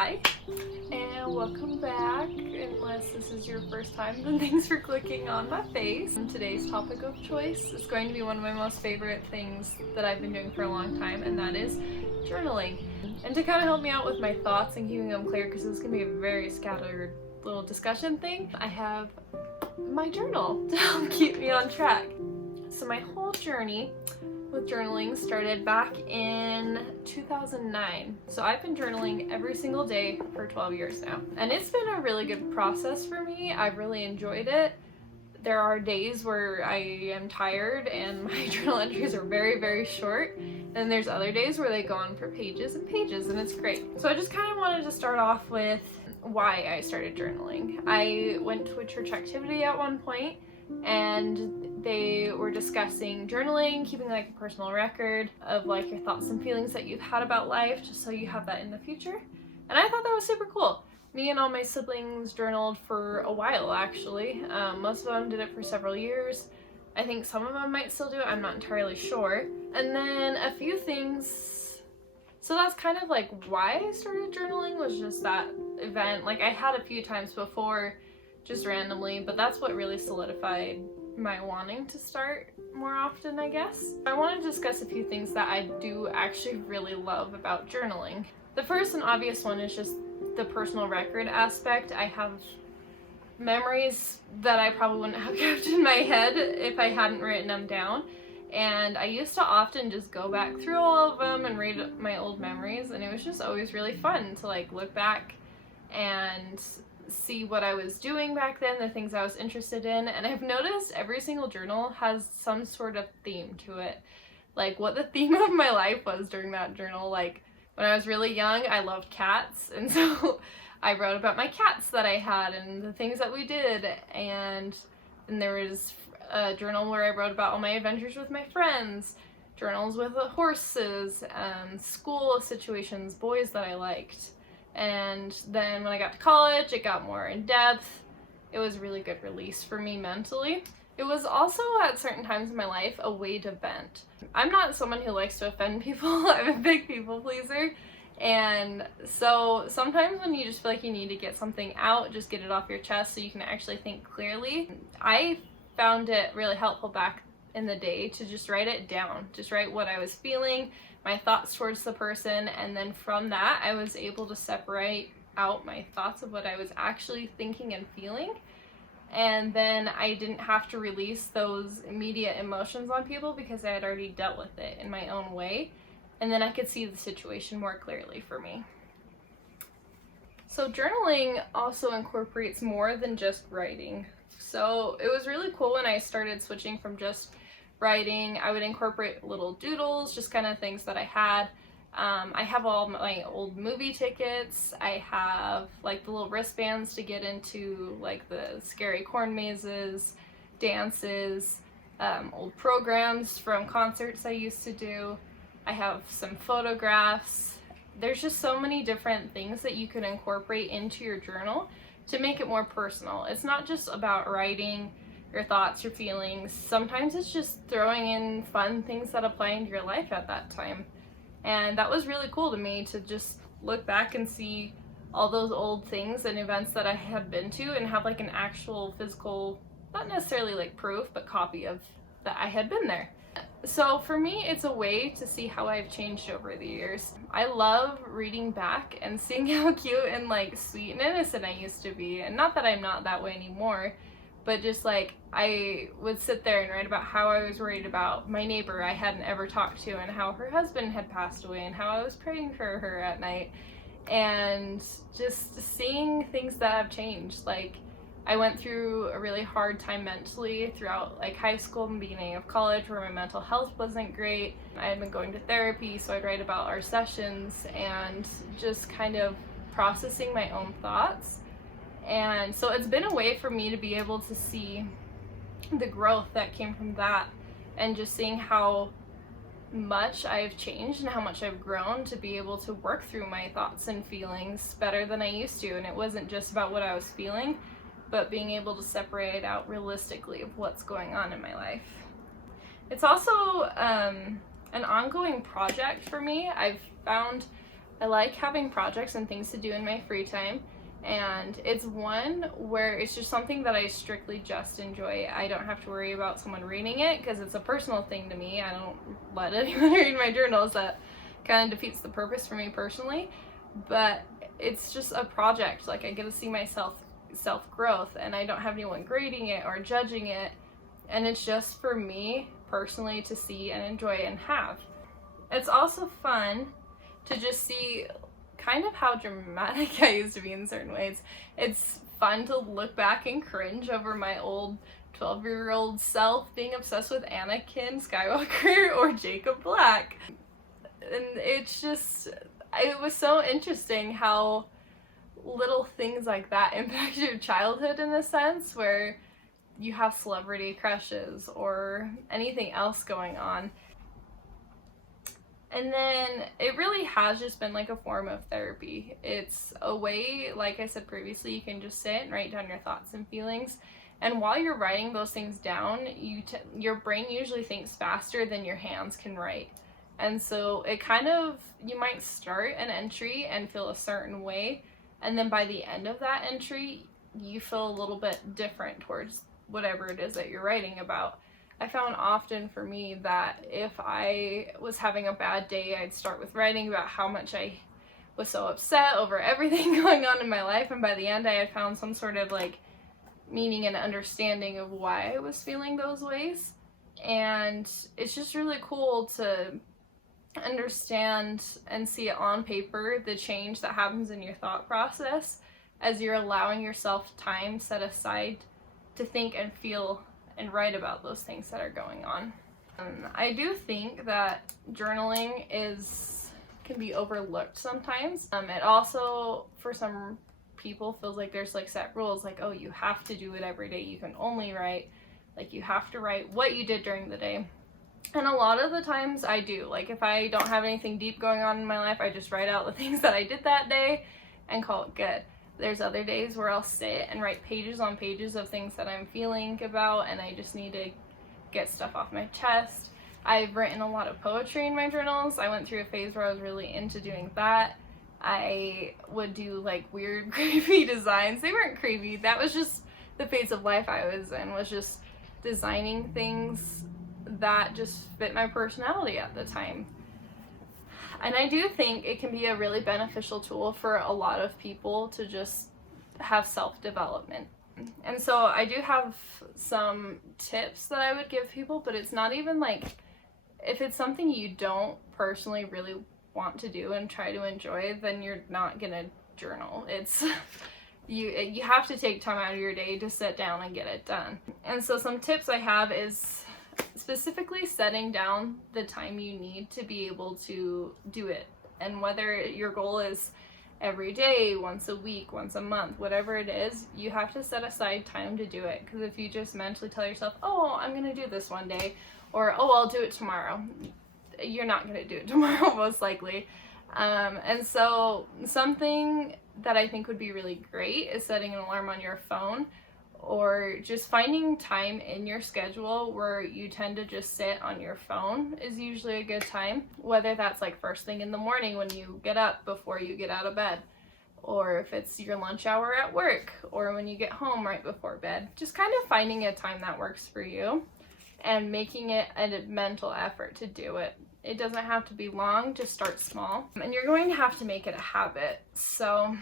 Hi, and welcome back. Unless this is your first time, then thanks for clicking on my face. And today's topic of choice is going to be one of my most favorite things that I've been doing for a long time, and that is journaling. And to kind of help me out with my thoughts and keeping them clear, because this is going to be a very scattered little discussion thing, I have my journal to help keep me on track. So my whole journey with journaling started back in 2009. So I've been journaling every single day for 12 years now. And it's been a really good process for me. I've really enjoyed it. There are days where I am tired and my journal entries are very, very short. And there's other days where they go on for pages and pages, and it's great. So I just kind of wanted to start off with why I started journaling. I went to a church activity at one point, and they were discussing journaling, keeping like a personal record of like your thoughts and feelings that you've had about life, just so you have that in the future. And I thought that was super cool. Me and all my siblings journaled for a while, actually. Most of them did it for several years. I think some of them might still do it, I'm not entirely sure. And then a few things, so that's kind of like why I started journaling, was just that event. Like I had a few times before, just randomly, but that's what really solidified my wanting to start more often, I guess. I want to discuss a few things that I do actually really love about journaling. The first and obvious one is just the personal record aspect. I have memories that I probably wouldn't have kept in my head if I hadn't written them down. And I used to often just go back through all of them and read my old memories, and it was just always really fun to like look back and see what I was doing back then, the things I was interested in. And I've noticed every single journal has some sort of theme to it, like what the theme of my life was during that journal. Like when I was really young, I loved cats, and so I wrote about my cats that I had and the things that we did. And then there was a journal where I wrote about all my adventures with my friends, journals with the horses, school situations, boys that I liked. And then when I got to college, it got more in depth. It was a really good release for me mentally. It was also at certain times in my life a way to vent. I'm not someone who likes to offend people. I'm a big people pleaser. And so sometimes when you just feel like you need to get something out, just get it off your chest so you can actually think clearly. I found it really helpful back in the day to just write it down, just write what I was feeling, my thoughts towards the person, and then from that I was able to separate out my thoughts of what I was actually thinking and feeling, and then I didn't have to release those immediate emotions on people because I had already dealt with it in my own way, and then I could see the situation more clearly for me. So journaling also incorporates more than just writing. So it was really cool when I started switching from just writing. I would incorporate little doodles, just kind of things that I had. I have all my old movie tickets. I have like the little wristbands to get into like the scary corn mazes, dances, old programs from concerts I used to do. I have some photographs. There's just so many different things that you can incorporate into your journal to make it more personal. It's not just about writing your thoughts, your feelings. Sometimes it's just throwing in fun things that apply into your life at that time. And that was really cool to me, to just look back and see all those old things and events that I had been to and have like an actual physical, not necessarily like proof, but copy of that I had been there. So for me, it's a way to see how I've changed over the years. I love reading back and seeing how cute and like sweet and innocent I used to be. And not that I'm not that way anymore, but just like I would sit there and write about how I was worried about my neighbor I hadn't ever talked to, and how her husband had passed away, and how I was praying for her at night, and just seeing things that have changed. Like I went through a really hard time mentally throughout like high school and beginning of college, where my mental health wasn't great. I had been going to therapy, so I'd write about our sessions and just kind of processing my own thoughts. And so it's been a way for me to be able to see the growth that came from that, and just seeing how much I've changed and how much I've grown to be able to work through my thoughts and feelings better than I used to. And it wasn't just about what I was feeling, but being able to separate out realistically of what's going on in my life. It's also an ongoing project for me. I've found I like having projects and things to do in my free time, and it's one where it's just something that I strictly just enjoy. I don't have to worry about someone reading it because it's a personal thing to me. I don't let anyone read my journals. That kind of defeats the purpose for me personally, but it's just a project. Like, I get to see myself self-growth, and I don't have anyone grading it or judging it, and it's just for me personally to see and enjoy and have. It's also fun to just see kind of how dramatic I used to be in certain ways. It's fun to look back and cringe over my old 12-year-old self being obsessed with Anakin Skywalker or Jacob Black. And it's just, it was so interesting how little things like that impact your childhood in a sense, where you have celebrity crushes or anything else going on. And then it really has just been like a form of therapy. It's a way, like I said previously, you can just sit and write down your thoughts and feelings. And while you're writing those things down, your brain usually thinks faster than your hands can write. And so it kind of, you might start an entry and feel a certain way, and then by the end of that entry, you feel a little bit different towards whatever it is that you're writing about. I found often for me that if I was having a bad day, I'd start with writing about how much I was so upset over everything going on in my life, and by the end I had found some sort of like meaning and understanding of why I was feeling those ways. And it's just really cool to understand and see it on paper, the change that happens in your thought process as you're allowing yourself time set aside to think and feel and write about those things that are going on. I do think that journaling can be overlooked sometimes. It also, for some people, feels like there's like set rules, like, oh, you have to do it every day, you can only write, like, you have to write what you did during the day. And a lot of the times I do. Like, if I don't have anything deep going on in my life, I just write out the things that I did that day and call it good. There's other days where I'll sit and write pages on pages of things that I'm feeling about, and I just need to get stuff off my chest. I've written a lot of poetry in my journals. I went through a phase where I was really into doing that. I would do like weird, creepy designs. They weren't creepy. That was just the phase of life I was in, was just designing things that just fit my personality at the time. And I do think it can be a really beneficial tool for a lot of people to just have self-development. And so I do have some tips that I would give people, but it's not even like, if it's something you don't personally really want to do and try to enjoy, then you're not gonna journal. It's you have to take time out of your day to sit down and get it done. And so some tips I have is specifically setting down the time you need to be able to do it. And whether your goal is every day, once a week, once a month, whatever it is, you have to set aside time to do it. Because if you just mentally tell yourself, oh, I'm gonna do this one day, or oh, I'll do it tomorrow, you're not gonna do it tomorrow most likely. And so something that I think would be really great is setting an alarm on your phone, or just finding time in your schedule where you tend to just sit on your phone is usually a good time. Whether that's like first thing in the morning when you get up before you get out of bed, or if it's your lunch hour at work, or when you get home right before bed. Just kind of finding a time that works for you and making it a mental effort to do it. It doesn't have to be long, just start small. And you're going to have to make it a habit. So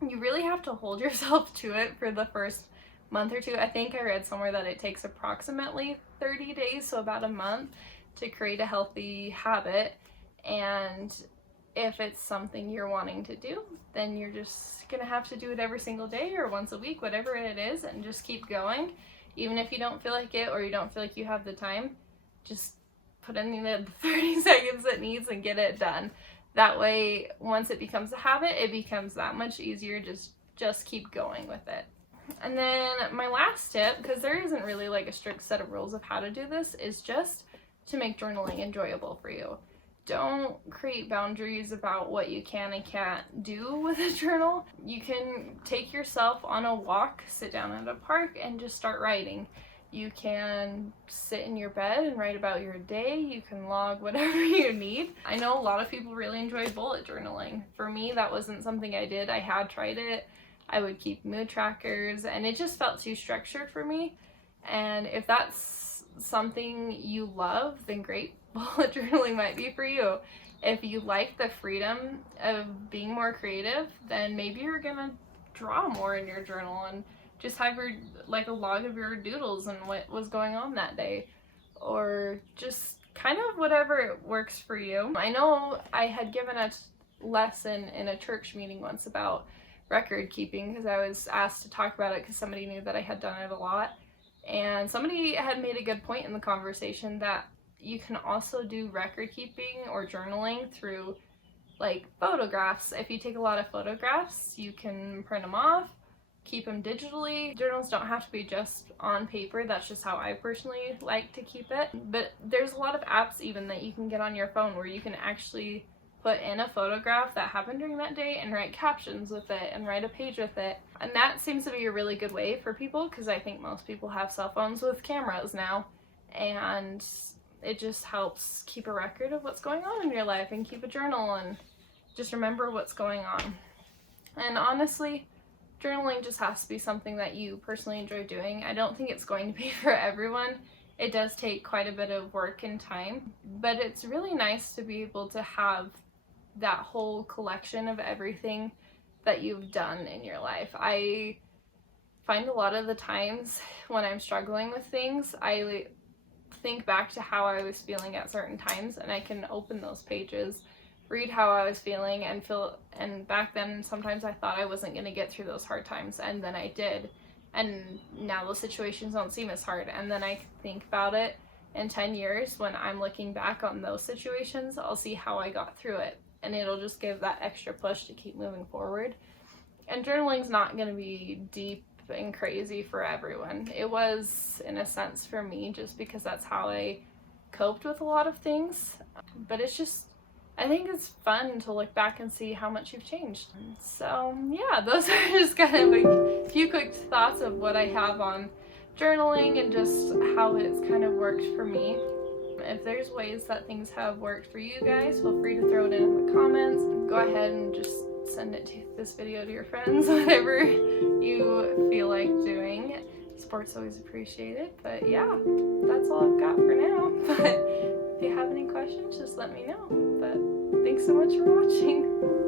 you really have to hold yourself to it for the first month or two. I think I read somewhere that it takes approximately 30 days, so about a month, to create a healthy habit. And if it's something you're wanting to do, then you're just gonna have to do it every single day or once a week, whatever it is, and just keep going. Even if you don't feel like it, or you don't feel like you have the time, just put in the 30 seconds it needs and get it done. That way, once it becomes a habit, it becomes that much easier. Just keep going with it. And then my last tip, because there isn't really like a strict set of rules of how to do this, is just to make journaling enjoyable for you. Don't create boundaries about what you can and can't do with a journal. You can take yourself on a walk, sit down at a park, and just start writing. You can sit in your bed and write about your day. You can log whatever you need. I know a lot of people really enjoy bullet journaling. For me, that wasn't something I did. I had tried it. I would keep mood trackers, and it just felt too structured for me. And if that's something you love, then great, bullet journaling might be for you. If you like the freedom of being more creative, then maybe you're gonna draw more in your journal and just have your, like, a log of your doodles and what was going on that day, or just kind of whatever works for you. I know I had given a lesson in a church meeting once about record keeping because I was asked to talk about it because somebody knew that I had done it a lot, and somebody had made a good point in the conversation that you can also do record keeping or journaling through, like, photographs. If you take a lot of photographs, you can print them off, keep them digitally. Journals don't have to be just on paper. That's just how I personally like to keep it. But there's a lot of apps even that you can get on your phone where you can actually put in a photograph that happened during that day and write captions with it and write a page with it. And that seems to be a really good way for people because I think most people have cell phones with cameras now, and it just helps keep a record of what's going on in your life and keep a journal and just remember what's going on. And honestly, journaling just has to be something that you personally enjoy doing. I don't think it's going to be for everyone. It does take quite a bit of work and time, but it's really nice to be able to have that whole collection of everything that you've done in your life. I find a lot of the times when I'm struggling with things, I think back to how I was feeling at certain times, and I can open those pages, read how I was feeling, and back then sometimes I thought I wasn't going to get through those hard times, and then I did, and now those situations don't seem as hard. And then I think about it in 10 years when I'm looking back on those situations, I'll see how I got through it, and it'll just give that extra push to keep moving forward. And journaling's not going to be deep and crazy for everyone. It was, in a sense, for me, just because that's how I coped with a lot of things. But it's just, I think it's fun to look back and see how much you've changed. So yeah, those are just kind of a few quick thoughts of what I have on journaling and just how it's kind of worked for me. If there's ways that things have worked for you guys, feel free to throw it in the comments. Go ahead and just send this video to your friends, whatever you feel like doing. Support's always appreciated. But yeah, that's all I've got for now. But if you have any questions, just let me know. But thanks so much for watching.